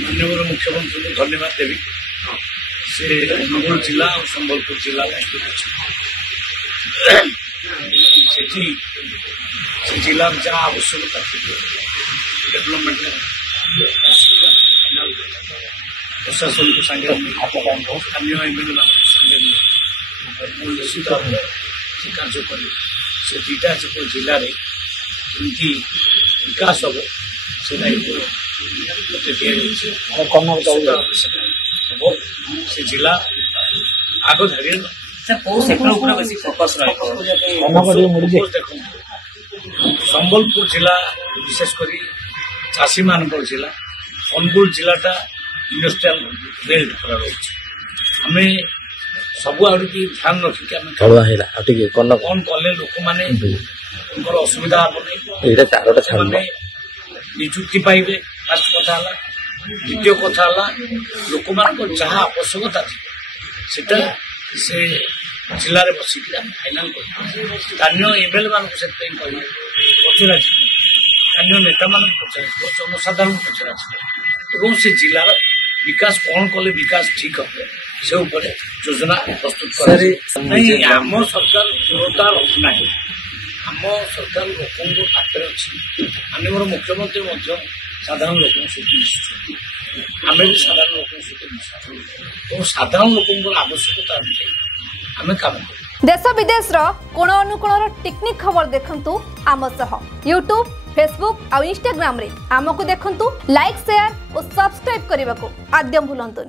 माननीय मुख्यमंत्री को धन्यवाद देवी से अनुगुल जिला और संबलपुर जिला से जिला जहाँ आवश्यकता थी डेवलपमेंट प्रशासन को संगे स्थानीय एमएलए संगे निश्चित भाव से कार्य कर दुईटा जिले में कमी विकास हम से जिला आग धाड़ी संबलपुर जिला विशेषकर चाषी मान जिला अनुगुल जिलाटा इंडस्ट्रियल बेल्ट आम सब आड़ की ध्यान रखिक कौन कले लोक मैंने असुविधा हम नहीं निजुक्ति पाइबे फास्ट कथा द्वितीय कथा लोक मान जहाँ आवश्यकता थी से जिले में बसिक फाइनाल कर स्थानीय एमएलए मान पचरा स्थानीय नेता मान पचरा जनसाधारण पचरा और से जिलार विकास कौन कले विकास ठीक हे से उपरे योजना प्रस्तुत कर आम सरकार दूरता रखुना आम सरकार लोकों पाखे अच्छी माननीय मुख्यमंत्री साधारण लोगों सहित मिशुँ आम भी साधारण लोगों सहित मिशु तो साधारण लोकों आवश्यकता अनुसार आम काम कर देश विदेश कोण अनुकोण टेक्निक खबर देखंतु आम सह यूट्यूब फेसबुक और इंस्टाग्राम रे आमको देखंतु लाइक शेयर और सब्सक्राइब करने को आद्यम भूलंतुनि।